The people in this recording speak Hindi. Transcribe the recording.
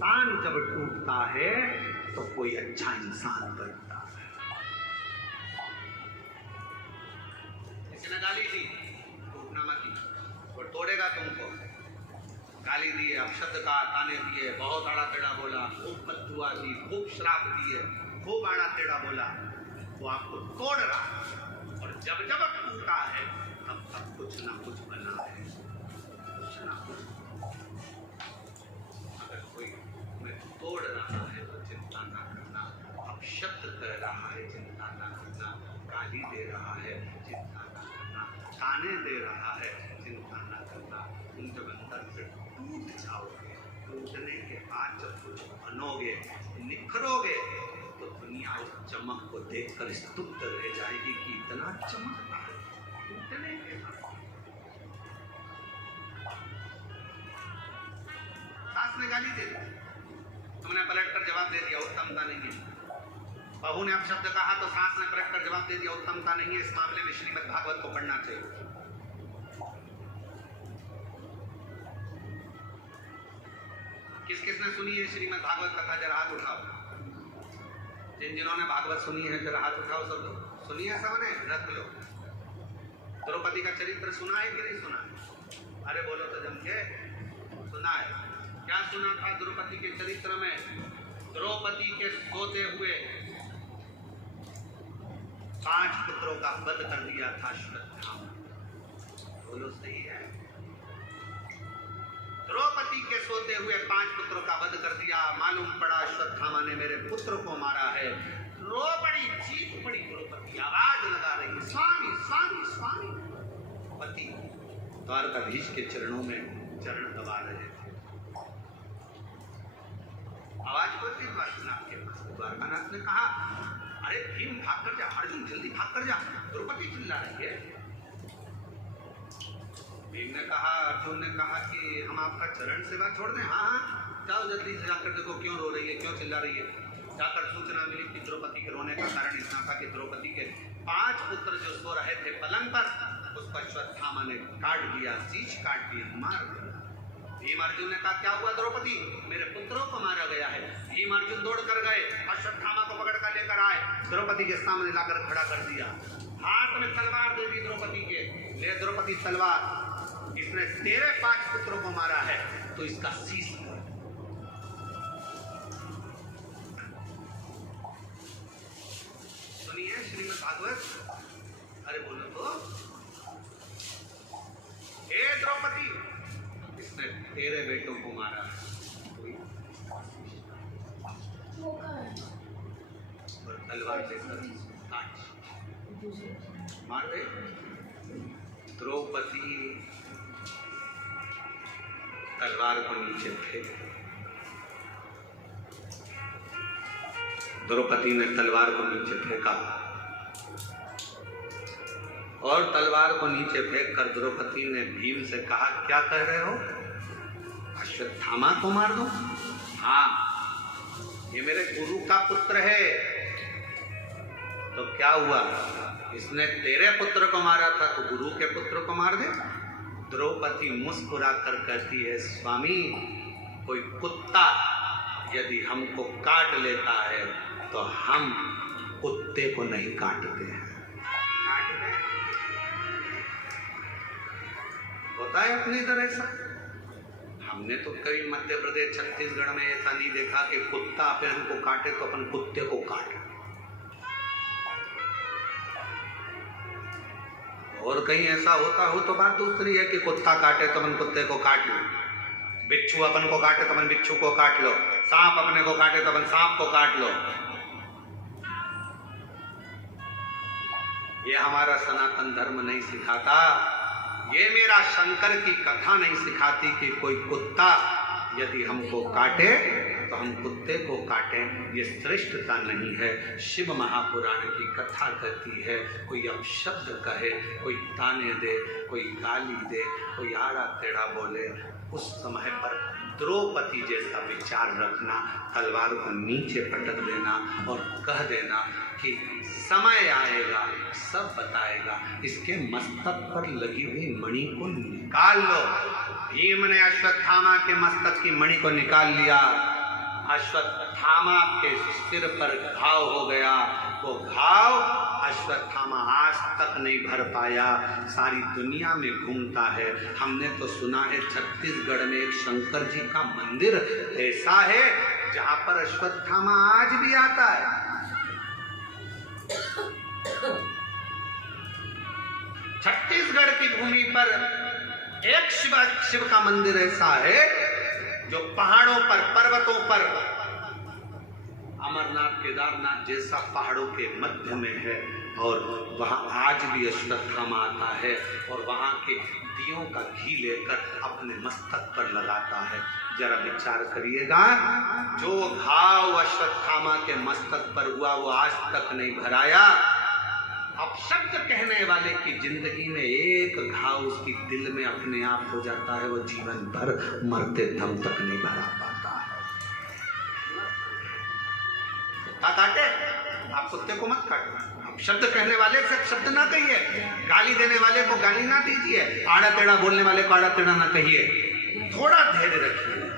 तान जब टूटता है तो कोई अच्छा इंसान बनता है। किसी ने गाली दी, टूटना मत, वो तोड़ेगा तुमको। गाली दिए, अपशब्द कहा, ताने दिए, बहुत आड़ा टेढ़ा बोला, खूब बददुआ दी, खूब श्राप दिए, खूब आड़ा टेढ़ा बोला, वो आपको तोड़ रहा है। और जब जब टूटा है तब तब कुछ ना कुछ बना है, कुछ ना कुछ। अगर कोई तुम्हें तोड़ रहा है तो चिंता ना करना, अपशब्द कर रहा है चिंता ना करना, गाली दे रहा है चिंता ना करना, ताने दे रहा है चिंता ना करना। तुम जब अंदर से टूट जाओगे, टूटने के बाद जब कुछ बनोगे, निखरोगे, तो दुनिया उस चमक को देखकर स्तुत रह जाएगी कि इतना चमकता है टूटने के बाद। सास ने गाली दे दी, तुमने पलटकर जवाब दे दिया, उत्तमता नहीं है। बहू ने अपशब्द कहा तो सास ने पलटकर जवाब दे दिया, उत्तमता नहीं है। इस मामले में श्रीमद् भागवत को पढ़ना चाहिए। किस किसने सुनी है श्रीमद् भागवत कथा? जरा हाथ उठाओ। जिन्होंने भागवत सुनी है जरा हाथ उठाओ। सब लोग सुनी है? सबने रख लो। द्रौपदी का चरित्र सुना है कि नहीं सुना? अरे बोलो तो जम के। सुना है? क्या सुना था द्रौपदी के चरित्र में? द्रौपदी के सोते हुए 5 पुत्रों का वध कर दिया था अश्वत्थामा। बोलो सही है? द्रौपदी के सोते हुए 5 पुत्रों का वध कर दिया। मालूम पड़ा अश्वत्थामा ने मेरे पुत्र को मारा है। रो पड़ी, चीख पड़ी द्रौपदी, आवाज लगा रही, स्वामी स्वामी स्वामी। पति द्वारकाधीश के चरणों में चरण दबा रहे थे। आवाज पहुंची द्वारकानाथ के पास। द्वारकानाथ ने कहा, अरे भीम भाग कर जा, अर्जुन जल्दी भाग कर जा, द्रौपदी चिल्ला रही है। भीम ने कहा, अर्जुन ने कहा कि हम आपका चरण सेवा छोड़ दें? हाँ हाँ, जाओ जल्दी से जाकर देखो क्यों रो रही है, क्यों चिल्ला रही है। जाकर सूचना मिली कि द्रौपदी के रोने का कारण इतना था कि द्रौपदी के 5 पुत्र जो सो रहे थे पलंग पर, उसको अश्वत्थामा ने काट दिया, सींच काट दिया, मार दिया। भीम अर्जुन ने कहा, क्या हुआ द्रौपदी? मेरे पुत्रों को मारा गया है। भीम अर्जुन दौड़ कर गए, अश्वत्थामा को पकड़ कर लेकर आए, द्रौपदी के सामने लाकर खड़ा कर दिया। हाथ में तलवार दे दी द्रौपदी के, ले द्रौपदी तलवार, इसने तेरे 5 पुत्रों को मारा है तो इसका शीश कर। सुनिए श्रीमद् भागवत। अरे बोलो तो, हे द्रौपदी, इसने तेरे बेटों को मारा है, और तलवार लेकर काट मार दे। द्रौपदी तलवार को नीचे फेंक। द्रौपदी ने तलवार को नीचे फेंका और तलवार को नीचे फेंक कर द्रौपदी ने भीम से कहा, क्या कह रहे हो? अश्वत्थामा को मार दो? हाँ, ये मेरे गुरु का पुत्र है। तो क्या हुआ? इसने तेरे पुत्र को मारा था तो गुरु के पुत्र को मार दे। द्रौपदी मुस्कुरा कर कहती है, स्वामी, कोई कुत्ता यदि हमको काट लेता है तो हम कुत्ते को नहीं काटते हैं। काटते होता है अपनी तरह ऐसा। हमने तो कई मध्य प्रदेश छत्तीसगढ़ में ऐसा नहीं देखा कि कुत्ता अपन को काटे तो अपन कुत्ते को काटे। और कहीं ऐसा होता हो तो बात दूसरी है कि कुत्ता काटे तो अपन कुत्ते को काट लो, बिच्छू अपन को काटे तो अपन बिच्छू को काट लो, सांप अपने को काटे तो अपन सांप को काट लो। ये हमारा सनातन धर्म नहीं सिखाता, ये मेरा शंकर की कथा नहीं सिखाती कि कोई कुत्ता यदि हमको काटे तो हम कुत्ते को काटें। ये श्रेष्ठता नहीं है। शिव महापुराण की कथा कहती है, कोई अपशब्द कहे, कोई ताने दे, कोई गाली दे, कोई आड़ा टेढ़ा बोले, उस समय पर द्रौपदी जैसा विचार रखना, तलवार को नीचे पटक देना और कह देना कि समय आएगा सब बताएगा, इसके मस्तक पर लगी हुई मणि को निकाल लो। भीम ने अश्वत्थामा के मस्तक की मणि को निकाल लिया। अश्वत्थामा के सिर पर घाव हो गया। वो घाव अश्वत्थामा आज तक नहीं भर पाया, सारी दुनिया में घूमता है। हमने तो सुना है छत्तीसगढ़ में एक शंकर जी का मंदिर ऐसा है जहां पर अश्वत्थामा आज भी आता है। छत्तीसगढ़ की भूमि पर एक शिव का मंदिर ऐसा है जो पहाड़ों पर, पर्वतों पर, अमरनाथ केदारनाथ जैसा पहाड़ों के मध्य में है, और वहां आज भी अश्वत्थामा आता है और वहां के दियों का घी लेकर अपने मस्तक पर लगाता है। जरा विचार करिएगा, जो घाव अश्वत्थामा के मस्तक पर हुआ वो आज तक नहीं भराया। अब शब्द कहने वाले की जिंदगी में एक घाव उसकी दिल में अपने आप हो जाता है, वो जीवन भर मरते दम तक नहीं भरा पाता है। काटे, आप कुत्ते को मत काटना। अब शब्द कहने वाले से शब्द ना कहिए, गाली देने वाले को गाली ना दीजिए, आड़ा टेढ़ा बोलने वाले को आड़ा टेढ़ा ना कहिए, थोड़ा धैर्य रखिए।